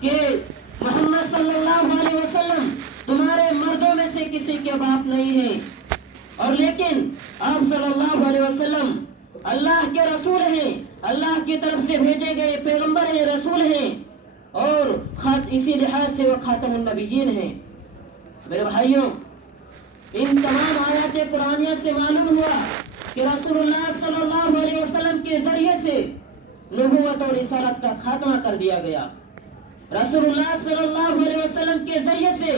کہ محمد صلی اللہ علیہ وسلم تمہارے مردوں میں سے کسی کے باپ نہیں ہے، اور لیکن آپ صلی اللہ علیہ وسلم اللہ کے رسول ہیں، اللہ کی طرف سے بھیجے گئے پیغمبر ہیں، رسول ہیں، اور اسی لحاظ سے وہ خاتم النبیین ہیں۔ میرے بھائیوں، ان تمام آیات قرآنیہ سے معلوم ہوا کہ رسول اللہ صلی اللہ علیہ وسلم کے ذریعے سے نبوت اور رسالت کا خاتمہ کر دیا گیا۔ رسول اللہ صلی اللہ علیہ وسلم کے ذریعے سے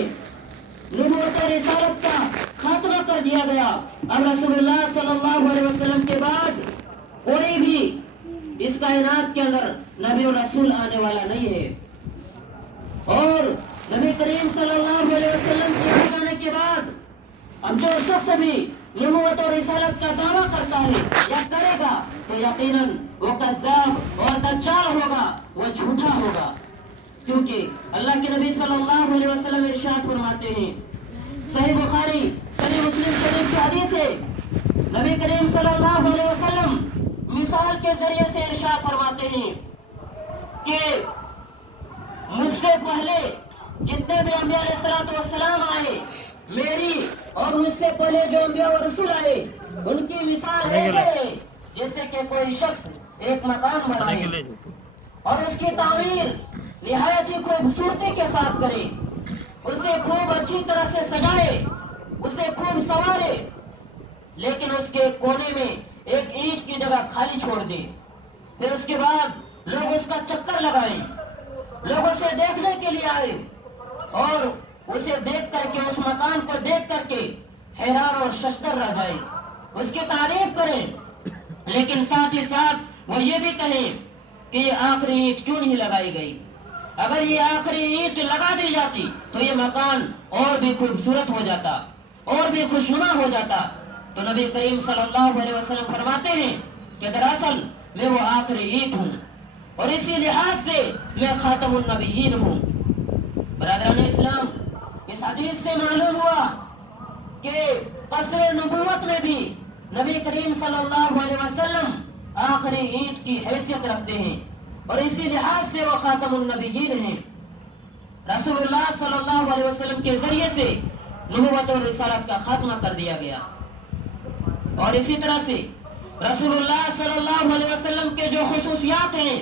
نبوت اور رسالت کا خاتمہ کر دیا گیا۔ اب رسول اللہ صلی اللہ علیہ وسلم کے بعد کوئی بھی اس کائنات کے اندر نبی اور رسول آنے والا نہیں ہے، اور نبی کریم صلی اللہ علیہ وسلم کے آ جانے کے بعد اب جو شخص بھی نبوت اور رسالت کا دعویٰ کرتا ہے یا کرے گا تو یقیناً وہ کذاب اور دجال ہوگا، وہ جھوٹا ہوگا، کیونکہ اللہ کے نبی صلی اللہ علیہ وسلم ارشاد فرماتے ہیں، صحیح بخاری صحیح مسلم شریف کی حدیث ہے، نبی کریم صلی اللہ علیہ وسلم مثال کے ذریعے سے ارشاد فرماتے ہیں کہ مجھ سے پہلے جتنے بھی انبیاء علیہ الصلوۃ والسلام آئے، میری اور مجھ سے پہلے جو انبیاء و رسول آئے ان کی مثال ایسے ہے جیسے کہ کوئی شخص ایک مکان بنائے اور اس کی تعمیر نہایت ہی خوبصورتی کے ساتھ کرے، اسے خوب اچھی طرح سے سجائے، اسے خوب سنوارے، لیکن اس کے کونے میں ایک اینٹ کی جگہ خالی چھوڑ دے، پھر اس کے بعد لوگ اس کا چکر لگائیں، لوگ اسے دیکھنے کے لیے آئے اور اسے دیکھ کر کے، اس مکان کو دیکھ کر کے حیران اور ششدر رہ جائیں، اس کی تعریف کریں، لیکن ساتھ ہی ساتھ وہ یہ بھی کہیں کہ یہ آخری اینٹ کیوں نہیں لگائی گئی؟ اگر یہ آخری اینٹ لگا دی جاتی تو یہ مکان اور بھی خوبصورت ہو جاتا، اور بھی خوشنما ہو جاتا۔ تو نبی کریم صلی اللہ علیہ وسلم فرماتے ہیں کہ دراصل میں وہ آخری اینٹ ہوں، اور اسی لحاظ سے میں خاتم النبیین ہوں۔ برادران اسلام، اس حدیث سے معلوم ہوا کہ قصر نبوت میں بھی نبی کریم صلی اللہ علیہ وسلم آخری اینٹ کی حیثیت رکھتے ہیں، اور اسی لحاظ سے وہ خاتم النبیین ہیں۔ رسول اللہ صلی اللہ علیہ وسلم کے ذریعے سے نبوت اور رسالت کا خاتمہ کر دیا گیا، اور اسی طرح سے رسول اللہ صلی اللہ علیہ وسلم کے جو خصوصیات ہیں،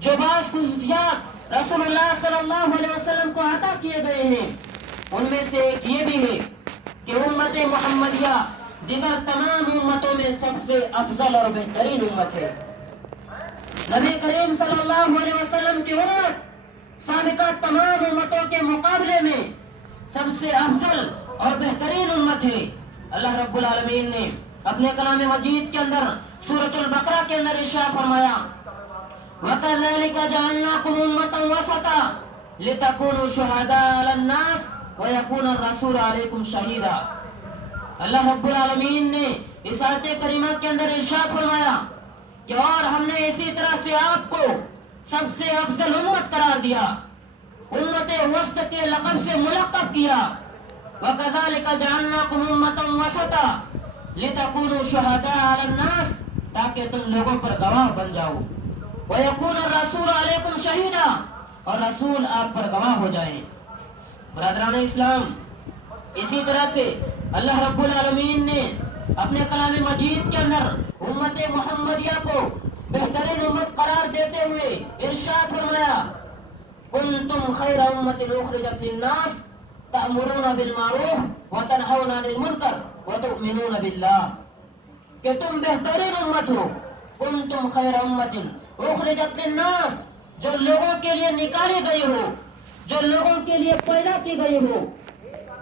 جو بعض خصوصیات رسول اللہ صلی اللہ علیہ وسلم کو عطا کیے گئے ہیں، ان میں سے ایک یہ بھی ہے کہ امت محمدیہ دیگر تمام امتوں میں سب سے افضل اور بہترین امت ہے۔ نبی کریم صلی اللہ علیہ وسلم کی امت سابقہ تمام امتوں کے مقابلے میں سب سے افضل اور بہترین امت ہے۔ اللہ رب العالمین نے اپنے کلام مجید کے اندر سورۃ البقرہ کے اندر ارشاد فرمایا، وَكَذَلِكَ جَعَلْنَاكُمْ أُمَّةً وَسَطًا لِتَكُونُوا شُهَدَاءَ عَلَى النَّاسِ وَيَكُونَ الرَّسُولُ عَلَيْكُمْ شَهِيدًا۔ اللہ رب العالمین نے اس آیت کریمہ کے اندر ارشاد فرمایا کہ اور ہم نے اسی طرح سے آپ کو سب سے افضل امت قرار دیا، امت وسط کے لقب سے ملقب کیا۔ وَكَذَلِكَ جَعَلْنَاكُمْ أُمَّةً وَسَطًا لِتَكُونُوا شُهَدَاءَ عَلَى النَّاسِ، تاکہ تم لوگوں پر گواہ بن جاؤ، وَيَكُونَ الرَّسُولُ عَلَيْكُمْ شَهِيدًا، اور رسول آپ پر گواہ ہو جائیں۔ برادران اسلام، اسی طرح سے اللہ رب العالمین نے اپنے کلام مجید کے اندر امت محمدیہ کو بہترین امت قرار دیتے ہوئے ارشاد فرمایا، کنتم خیر امت اخرجت للناس تأمرون بالمعروف وتنہون عن المنکر وتؤمنون باللہ، کہ تم بہترین امت ہو، کنتم خیر امت اخرجت للناس، جو لوگوں کے لیے نکالی گئی ہو، جو لوگوں کے لیے پیدا کی گئی ہو،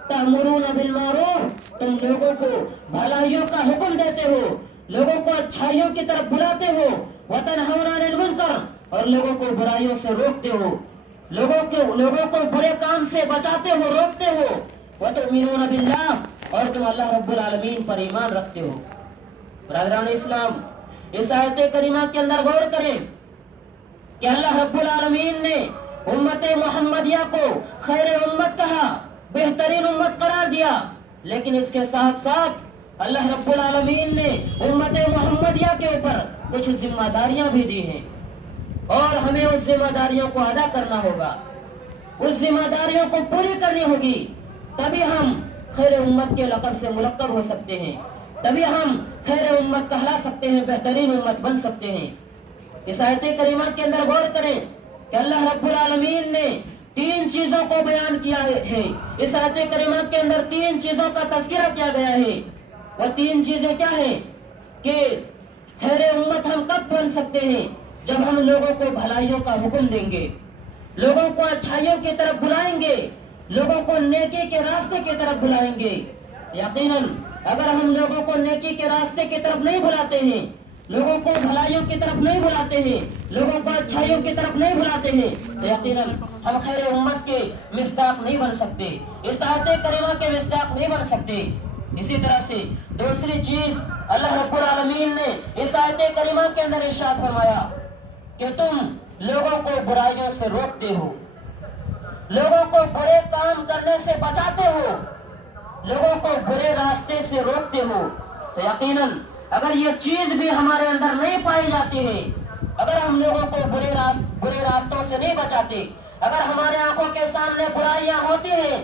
تأمرون بالمعروف، تم لوگوں کو بھلائیوں کا حکم دیتے ہو، لوگوں کو اچھائیوں کی طرف بلاتے ہو، وتنہون عن المنکر، اور لوگوں کو برائیوں سے روکتے ہو، لوگوں کو برے کام سے بچاتے ہو، روکتے ہو، وتؤمنون باللہ، اور تم اللہ رب العالمین پر ایمان رکھتے ہو۔ برادران اسلام، اس آیت کریمہ کے اندر غور کریں کہ اللہ رب العالمین نے امت محمدیہ کو خیر امت کہا، بہترین امت قرار دیا، لیکن اس کے ساتھ ساتھ اللہ رب العالمین نے امت محمدیہ کے اوپر کچھ ذمہ داریاں بھی دی ہیں۔ اور ہمیں اس ذمہ داریوں کو ادا کرنا ہوگا، اس ذمہ داریوں کو پوری کرنی ہوگی، تبھی ہم خیر امت کے لقب سے ملقب ہو سکتے ہیں، تبھی ہم خیر امت کہلا سکتے ہیں، بہترین امت بن سکتے ہیں۔ اس آیت کریمہ کے اندر غور کریں کہ اللہ رب العالمین نے 3 چیزوں کو بیان کیا ہے۔ اس آیت کریمہ کے اندر 3 چیزوں کا تذکرہ کیا گیا ہے۔ وہ 3 چیزیں کیا ہیں کہ خیر امت ہم کب بن سکتے ہیں؟ جب ہم لوگوں کو بھلائیوں کا حکم دیں گے، لوگوں کو اچھائیوں کی طرف بلائیں گے، لوگوں کو نیکی کے راستے کی طرف بلائیں گے۔ یقیناً اگر ہم لوگوں کو نیکی کے راستے کی طرف نہیں بلاتے ہیں، لوگوں کو بھلائیوں کی طرف نہیں بلاتے ہیں، لوگوں کو اچھائیوں کی طرف نہیں بلاتے ہیں، تو یقیناً ہم خیر امت کے مصداق نہیں بن سکتے، اس آیت کریمہ کے مصداق نہیں بن سکتے۔ اسی طرح سے دوسری چیز اللہ رب العالمین نے اس آیت کریمہ کے اندر ارشاد فرمایا کہ تم لوگوں کو برائیوں سے روکتے ہو، لوگوں کو برے کام کرنے سے بچاتے ہو، لوگوں کو برے راستے سے روکتے ہو۔ تو یقیناً اگر یہ چیز بھی ہمارے اندر نہیں پائی جاتی ہے، اگر ہم لوگوں کو برے راستوں سے نہیں بچاتے، اگر ہمارے آنکھوں کے سامنے برائیاں ہوتی ہیں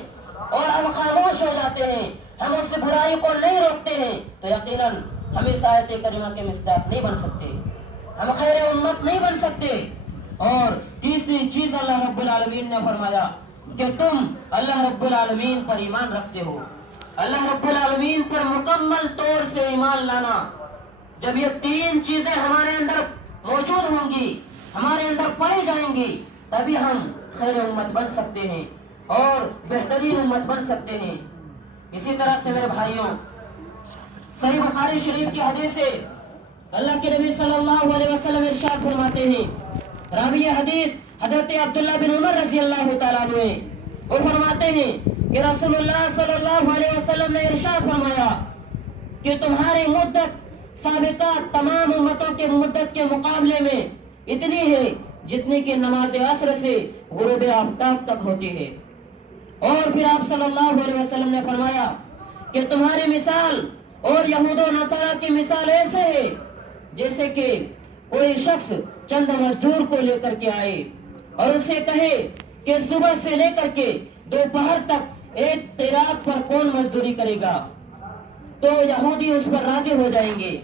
اور ہم خاموش ہو جاتے ہیں، ہم اس برائی کو نہیں روکتے ہیں، تو یقیناً ہم اس آیت کریمہ کے مصداق نہیں بن سکتے، ہم خیر امت نہیں بن سکتے۔ اور تیسری چیز اللہ رب العالمین نے فرمایا کہ تم اللہ رب العالمین پر ایمان رکھتے ہو۔ اللہ رب العالمین پر مکمل طور سے ایمان لانا، جب یہ 3 چیزیں ہمارے اندر موجود ہوں گی، ہمارے اندر پائی جائیں گی، تبھی ہم خیر امت بن سکتے ہیں اور بہترین امت بن سکتے ہیں۔ اسی طرح سے میرے بھائیوں، صحیح بخاری شریف کی حدیث ہے، اللہ کے نبی صلی اللہ علیہ وسلم ارشاد فرماتے ہیں، راوی حدیث حضرت عبداللہ بن عمر رضی اللہ تعالیٰ عنہ، وہ فرماتے ہیں کہ رسول اللہ صلی اللہ علیہ وسلم نے ارشاد فرمایا کہ تمہاری مدت سابقہ تمام امتوں کے مدت کے مقابلے میں اتنی ہے جتنی کہ نماز عصر سے غروب آفتاب تک ہوتی ہے۔ اور پھر آپ صلی اللہ علیہ وسلم نے فرمایا کہ تمہاری مثال اور یہود و نصارہ کی مثال ایسے ہے جیسے کہ کوئی شخص چند مزدور کو لے کر کے آئے اور اسے کہے کہ صبح سے لے کر کے دوپہر تک ایک قرات پر کون مزدوری کرے گا، تو یہودی اس پر راضی ہو جائیں گے۔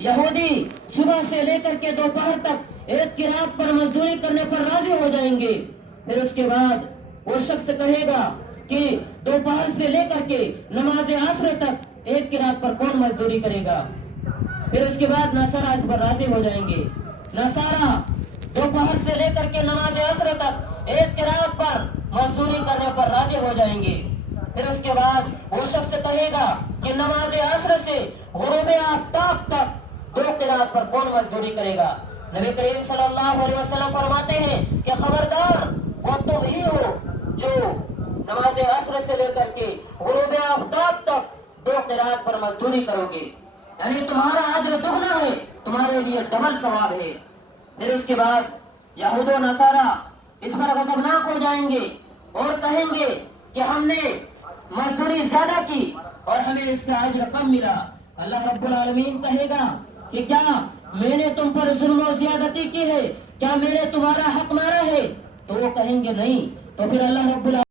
یہودی صبح سے لے کر کے دوپہر تک ایک قرات پر مزدوری کرنے پر راضی ہو جائیں گے۔ پھر اس کے بعد وہ شخص کہے گا کہ دوپہر سے لے کر کے نماز عصر تک ایک قرات پر کون مزدوری کرے گا، پھر اس کے بعد نصارہ اس پر راضی ہو جائیں گے۔ نصارہ دوپہر سے لے کر کے نماز عصر تک ایک قرات پر مزدوری کرنے پر راضی ہو جائیں گے۔ پھر اس کے بعد وہ شخص کہے گا کہ نماز عصر سے غروب آفتاب تک 2 قرات پر کون مزدوری کرے گا۔ نبی کریم صلی اللہ علیہ وسلم فرماتے ہیں کہ خبردار، وہ تم ہی ہو جو نماز عصر سے لے کر کے غروب آفتاب تک 2 قرات پر مزدوری کرو گے، یعنی تمہارا اجر دگنا ہے، تمہارے لیے ڈبل ثواب ہے۔ پھر اس کے بعد یہود و نصارہ اس پر غضبناک ہو جائیں گے اور کہیں گے کہ ہم نے مزدوری زیادہ کی اور ہمیں اس کا اجر کم ملا۔ اللہ رب العالمین کہے گا کہ کیا میں نے تم پر ظلم و زیادتی کی ہے، کیا میں نے تمہارا حق مارا ہے؟ تو وہ کہیں گے نہیں۔ تو پھر اللہ رب العالمین